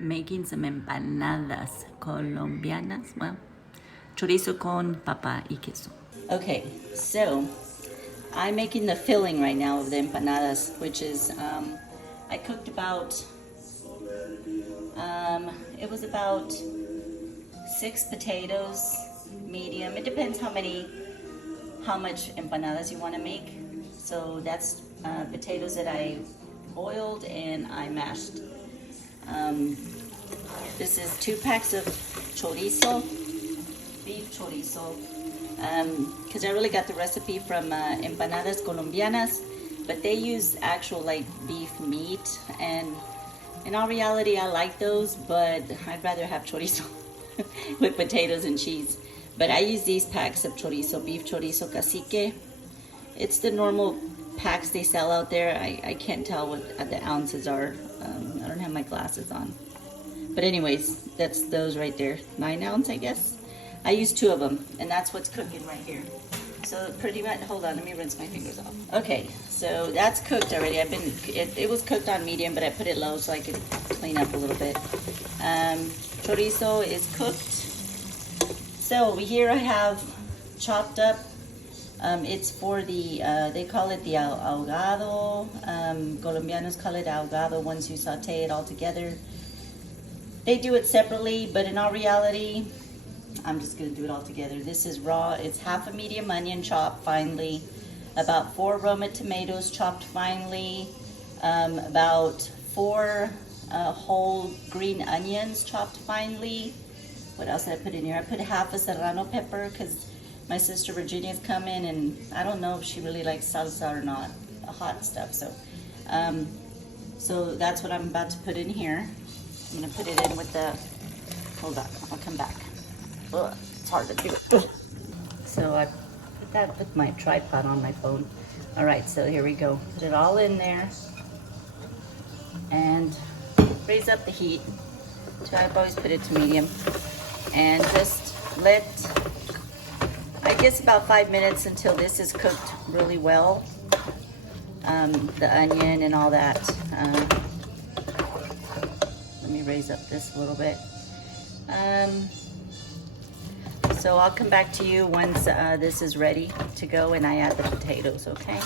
making some empanadas colombianas. Well, chorizo con papa y queso. Okay, so I'm making the filling right now of the empanadas, which is, I cooked about, it was about 6 potatoes, medium. It depends how much empanadas you want to make. So that's potatoes that I boiled and I mashed. This is 2 packs of chorizo, beef chorizo, because I really got the recipe from Empanadas Colombianas, but they use actual like beef meat, and in all reality I like those, but I'd rather have chorizo with potatoes and cheese. But I use these packs of chorizo, beef chorizo cacique. It's the normal packs they sell out there. I can't tell what the ounces are. I don't have my glasses on. But anyways, that's those right there. 9 ounce, I guess. I use 2 of them, and that's what's cooking right here. So pretty much, hold on, let me rinse my fingers off. Okay, so that's cooked already. It was cooked on medium, but I put it low so I could clean up a little bit. Chorizo is cooked. So over here I have chopped up. It's for the, they call it the ahogado. Colombianos call it ahogado once you saute it all together. They do it separately, but in all reality, I'm just gonna do it all together. This is raw. It's half a medium onion chopped finely, about 4 Roma tomatoes chopped finely, about 4 whole green onions chopped finely. What else did I put in here? I put half a serrano pepper because my sister Virginia's coming, and I don't know if she really likes salsa or not, hot stuff. So, so that's what I'm about to put in here. I'm gonna put it in with the, hold on, I'll come back. Ugh, it's hard to do. Ugh. So I put that with my tripod on my phone. All right, so here we go. Put it all in there and raise up the heat. So I've always put it to medium and just let, I guess about 5 minutes until this is cooked really well. The onion and all that. Let me raise up this a little bit. So I'll come back to you once this is ready to go and I add the potatoes, okay?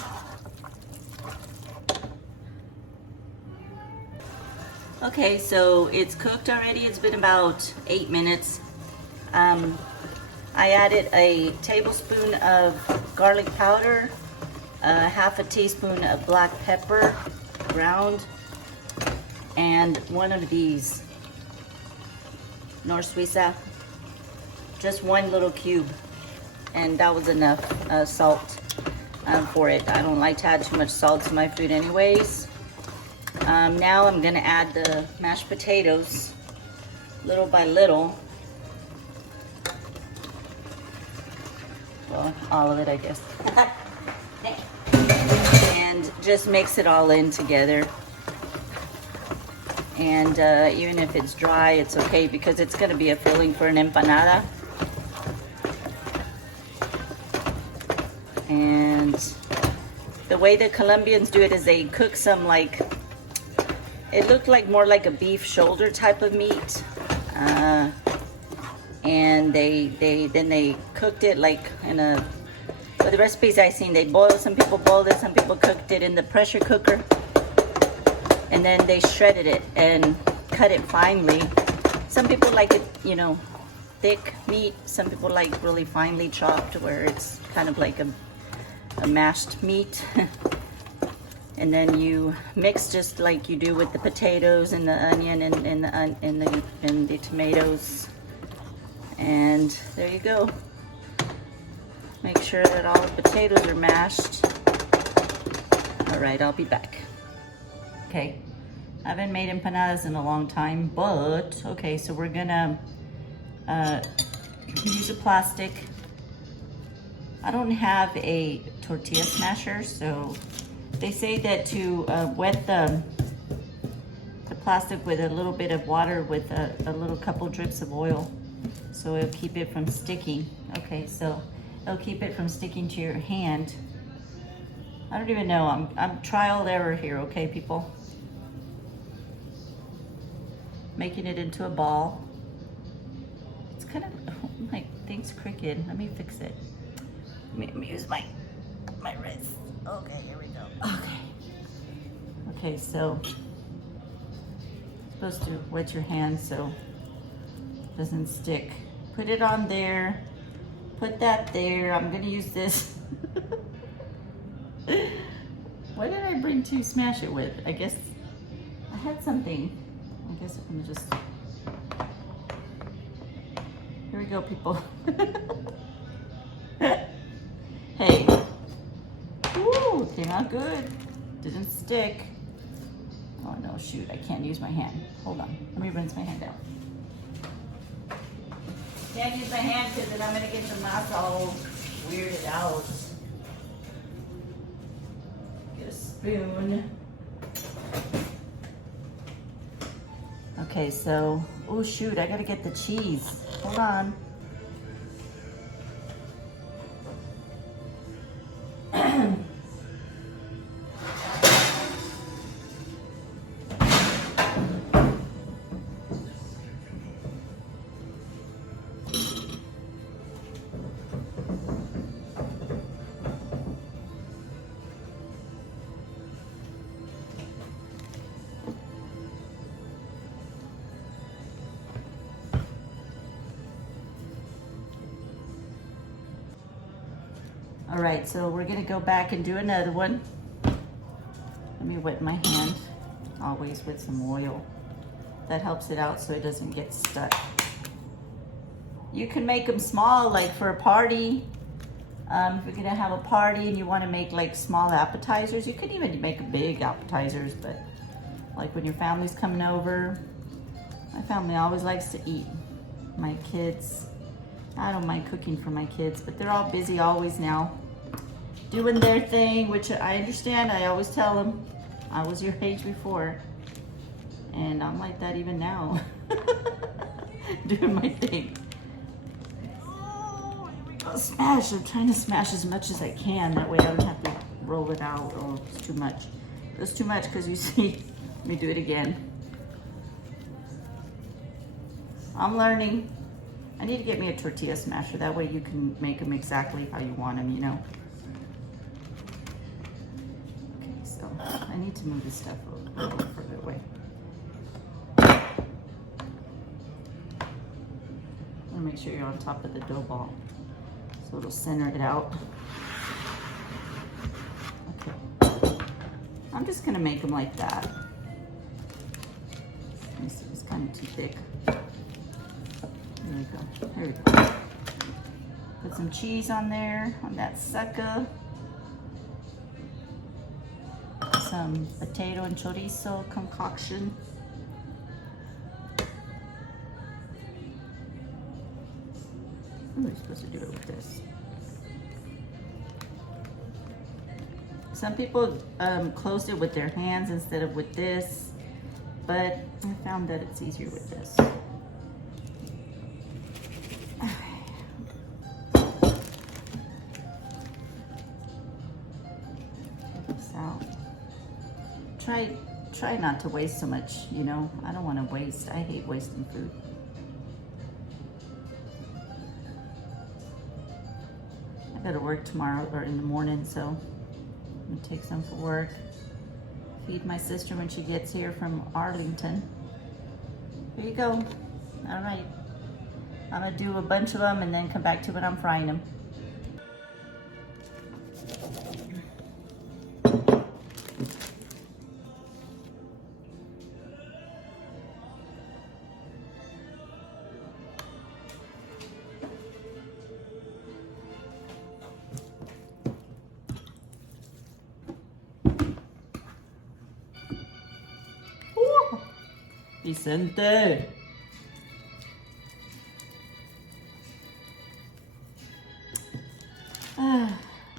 Okay, so it's cooked already. It's been about 8 minutes. I added a tablespoon of garlic powder, half a teaspoon of black pepper, ground, and 1 of these, North Suiza, just 1 little cube, and that was enough salt for it. I don't like to add too much salt to my food anyways. Now I'm gonna add the mashed potatoes little by little. Well, all of it, I guess. And just mix it all in together. And even if it's dry, it's okay because it's gonna be a filling for an empanada. And the way the Colombians do it is they cook some, like, it looked like more like a beef shoulder type of meat. And then they cooked it like in a, well, the recipes I seen, they boiled, some people boiled it, some people cooked it in the pressure cooker, and then they shredded it and cut it finely. Some people like it, you know, thick meat. Some people like really finely chopped where it's kind of like a mashed meat. And then you mix just like you do with the potatoes and the onion and the tomatoes. And there you go. Make sure that all the potatoes are mashed. All right, I'll be back. Okay, I haven't made empanadas in a long time, but okay, so we're gonna use a plastic. I don't have a tortilla smasher, so they say that to wet the plastic with a little bit of water with a little couple drips of oil, so it'll keep it from sticking. Okay, so it'll keep it from sticking to your hand. I don't even know, I'm trial and error here, okay, people? making it into a ball. It's kind of, oh, my thing's crooked. Let me fix it. Let me use my wrist. Okay, here we go. Okay, so supposed to wet your hand so it doesn't stick. Put it on there. Put that there. I'm gonna use this. What did I bring to smash it with? I guess I had something. I guess I'm gonna just. Here we go, people. Hey. Woo, came out good. Didn't stick. Oh no, shoot, I can't use my hand. Hold on, let me rinse my hand out. Can't use my hand because then I'm gonna get the mouth all weirded out. Get a spoon. Okay, so, oh shoot, I gotta get the cheese. Hold on. All right, so we're gonna go back and do another one. Let me wet my hand, always with some oil. That helps it out so it doesn't get stuck. You can make them small, like for a party. If you're gonna have a party and you wanna make like small appetizers, you could even make big appetizers, but like when your family's coming over, my family always likes to eat. My kids, I don't mind cooking for my kids, but they're all busy always now, doing their thing, which I understand. I always tell them, I was your age before, and I'm like that even now, doing my thing. Oh, here we go, smash. I'm trying to smash as much as I can. That way I don't have to roll it out. Oh, it's too much. It was too much because you see, let me do it again. I'm learning. I need to get me a tortilla smasher. That way you can make them exactly how you want them, you know? Okay, so I need to move this stuff a little further away. I want to make sure you're on top of the dough ball so it'll center it out. Okay. I'm just going to make them like that. Let me see, it's kind of too thick. There we go. Here we go. Put some cheese on there, on that sucker. Some potato and chorizo concoction. Ooh, you're supposed to do it with this. Some people closed it with their hands instead of with this, but I found that it's easier with this. Try not to waste so much, you know. I don't want to waste. I hate wasting food. I go to work tomorrow or in the morning, so I'm gonna take some for work. Feed my sister when she gets here from Arlington. Here you go. All right. I'm gonna do a bunch of them and then come back to when I'm frying them. Vicente.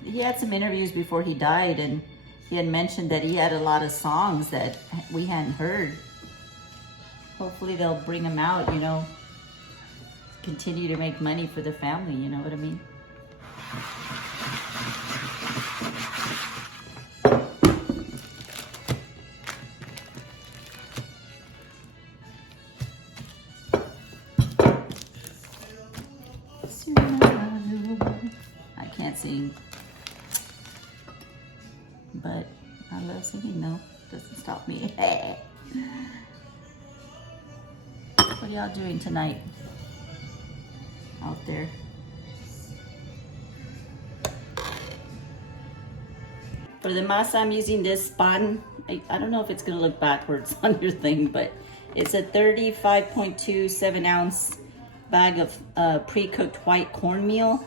He had some interviews before he died, and he had mentioned that he had a lot of songs that we hadn't heard. Hopefully they'll bring him out, you know, continue to make money for the family, you know what I mean? sing. But I love singing though. Doesn't stop me. What are y'all doing tonight out there? For the masa, I'm using this pan. I don't know if it's gonna look backwards on your thing, but it's a 35.27 ounce bag of pre-cooked white cornmeal.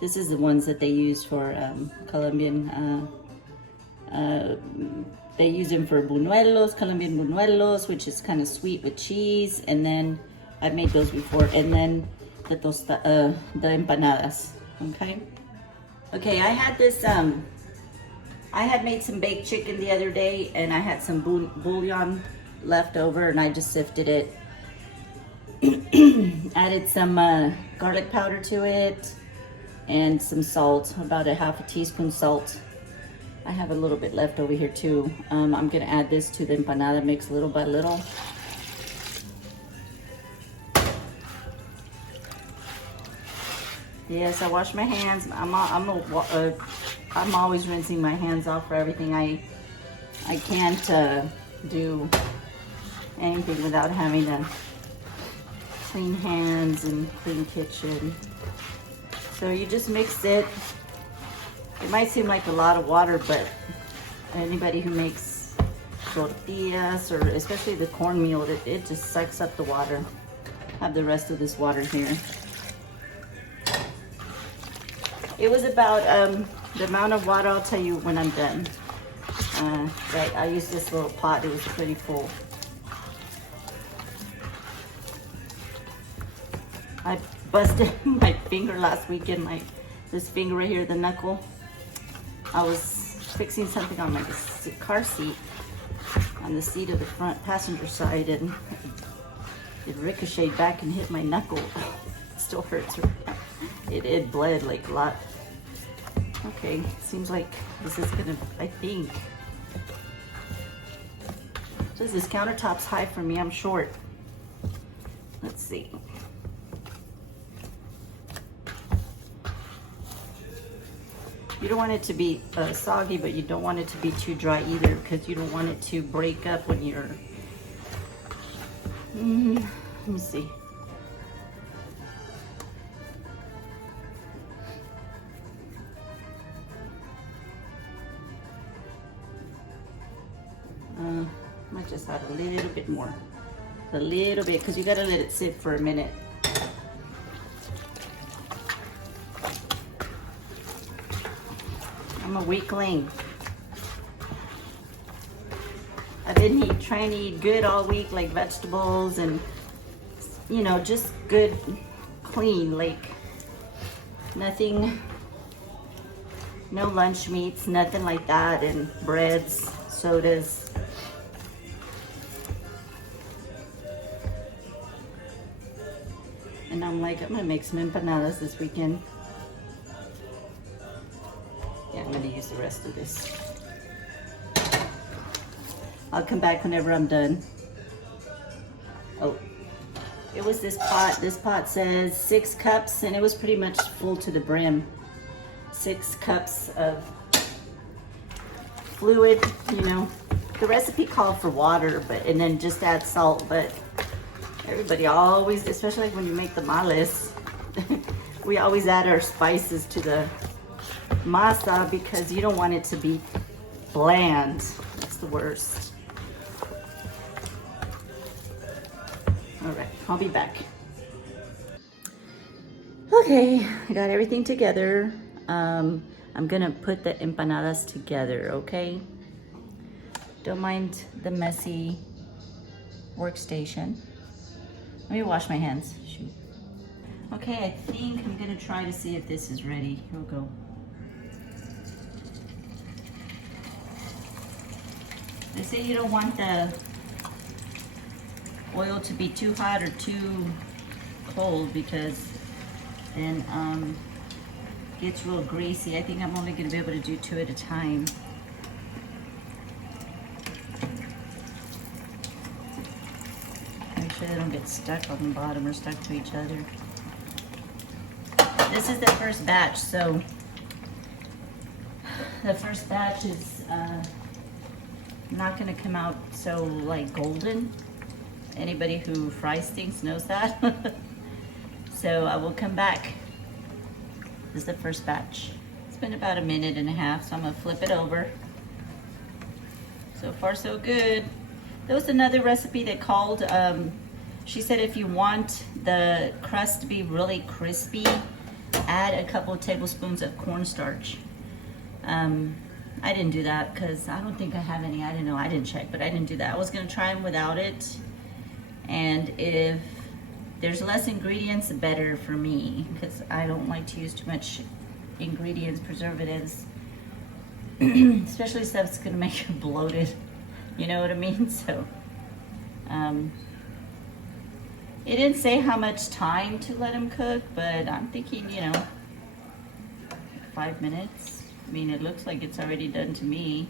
This is the ones that they use for Colombian. They use them for buñuelos, Colombian buñuelos, which is kind of sweet with cheese. And then I've made those before. And then the empanadas. Okay. Okay, I had this. I had made some baked chicken the other day, and I had some bouillon left over, and I just sifted it. Added some garlic powder to it, and some salt, about a half a teaspoon salt. I have a little bit left over here too. I'm gonna add this to the empanada mix little by little. Yes, I wash my hands. I'm always rinsing my hands off for everything. I can't do anything without having to clean hands and clean kitchen. So you just mix it. It might seem like a lot of water, but anybody who makes tortillas, or especially the cornmeal, it just sucks up the water. I have the rest of this water here. It was about the amount of water. I'll tell you when I'm done. I used this little pot. It was pretty full. I busted my finger last weekend. This finger right here, the knuckle. I was fixing something on my car seat, on the seat of the front passenger side, and it ricocheted back and hit my knuckle. It still hurts. It bled like a lot. Okay, seems like this is gonna, I think. Says this countertop's high for me, I'm short. Let's see. You don't want it to be soggy, but you don't want it to be too dry either, because you don't want it to break up when you're... Let me see. Might just add a little bit more. A little bit, because you gotta let it sit for a minute. I'm a weakling. I've been trying to eat good all week, like vegetables and, you know, just good, clean, like nothing, no lunch meats, nothing like that, and breads, sodas. And I'm like, I'm gonna make some empanadas this weekend. Yeah, I'm gonna use the rest of this. I'll come back whenever I'm done. Oh, it was this pot. This pot says 6 cups, and it was pretty much full to the brim. 6 cups of fluid, you know. The recipe called for water, and then just add salt, but everybody always, especially like when you make the tamales, we always add our spices to the masa because you don't want it to be bland. That's the worst. All right, I'll be back. Okay, I got everything together. I'm gonna put the empanadas together, okay? Don't mind the messy workstation. Let me wash my hands. Shoot. Okay, I think I'm gonna try to see if this is ready. Here we go. They say you don't want the oil to be too hot or too cold because then it gets real greasy. I think I'm only gonna be able to do 2 at a time. Make sure they don't get stuck on the bottom or stuck to each other. This is the first batch, so the first batch is not gonna come out so like golden. Anybody who fries things knows that. So I will come back. This is the first batch. It's been about 1.5 minutes, so I'm gonna flip it over. So far so good. There was another recipe that called, she said if you want the crust to be really crispy, add a couple of tablespoons of cornstarch. I didn't do that because I don't think I have any. I don't know, I didn't check, but I didn't do that. I was gonna try them without it. And if there's less ingredients, better for me, because I don't like to use too much ingredients, preservatives, especially stuff that's gonna make you bloated. You know what I mean? So, it didn't say how much time to let them cook, but I'm thinking, you know, 5 minutes. I mean, it looks like it's already done to me.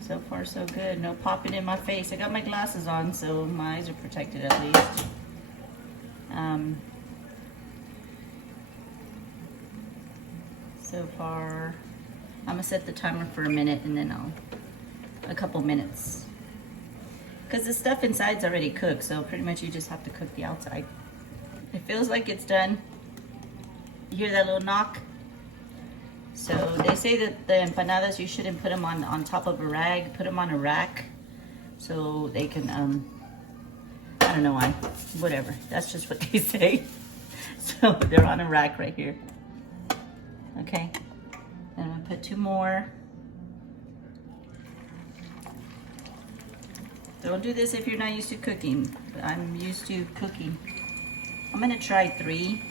So far, so good. No popping in my face. I got my glasses on, so my eyes are protected at least. So far, I'm gonna set the timer for 1 minute and then a couple minutes. Because the stuff inside's already cooked, so pretty much you just have to cook the outside. It feels like it's done. You hear that little knock? So they say that the empanadas, you shouldn't put them on top of a rag, put them on a rack so they can, I don't know why, whatever. That's just what they say. So they're on a rack right here. Okay, and I'm gonna put 2 more. Don't do this if you're not used to cooking, but I'm used to cooking. I'm gonna try 3.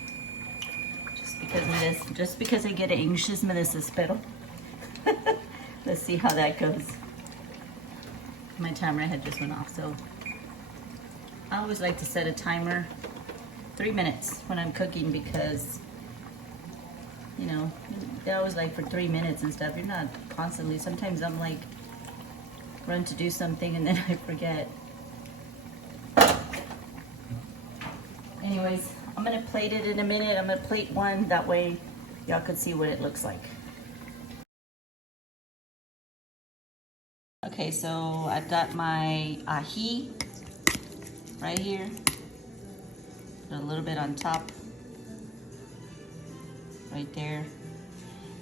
Just because I get anxious, me desespero. Let's see how that goes. My timer had just went off, so I always like to set a timer 3 minutes when I'm cooking, because you know, they always like for 3 minutes and stuff. You're not constantly, sometimes I'm like run to do something and then I forget. Anyways, I'm gonna plate it in a minute. I'm gonna plate one, that way y'all could see what it looks like. Okay, so I've got my ají right here. Put a little bit on top, right there.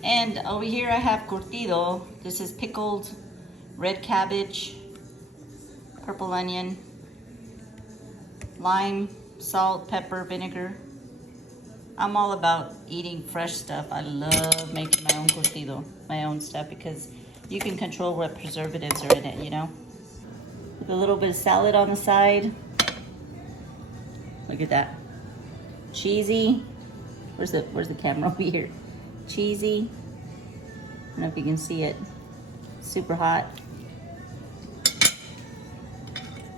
And over here I have curtido. This is pickled red cabbage, purple onion, lime, salt, pepper, vinegar. I'm all about eating fresh stuff. I love making my own curtido, my own stuff, because you can control what preservatives are in it, you know? With a little bit of salad on the side. Look at that. Cheesy. Where's the camera over here? Cheesy. I don't know if you can see it. Super hot.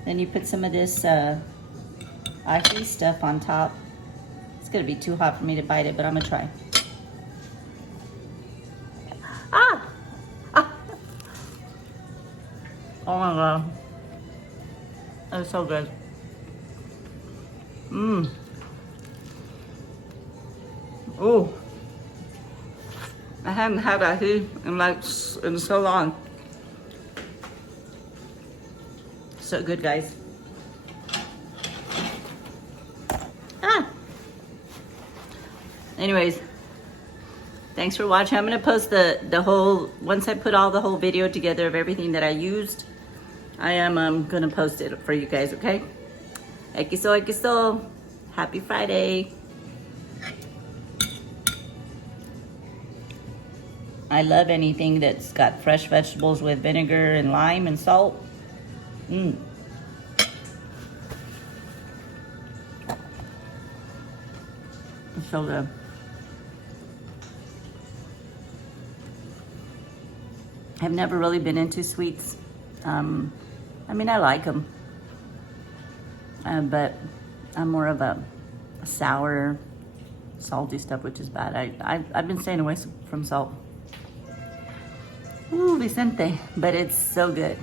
Then you put some of this ají stuff on top. It's gonna be too hot for me to bite it, but I'm gonna try. Ah! Ah! Oh my god. That's so good. Mmm. Ooh. I haven't had ají in so long. So good, guys. Ah. Anyways, thanks for watching. I'm gonna post the whole, once I put all the whole video together of everything that I used, I am gonna post it for you guys, okay? Queso, queso. Happy Friday. I love anything that's got fresh vegetables with vinegar and lime and salt. Mmm. It's so good. I've never really been into sweets. I mean, I like them. But I'm more of a sour, salty stuff, which is bad. I've been staying away from salt. Ooh, Vicente, but it's so good.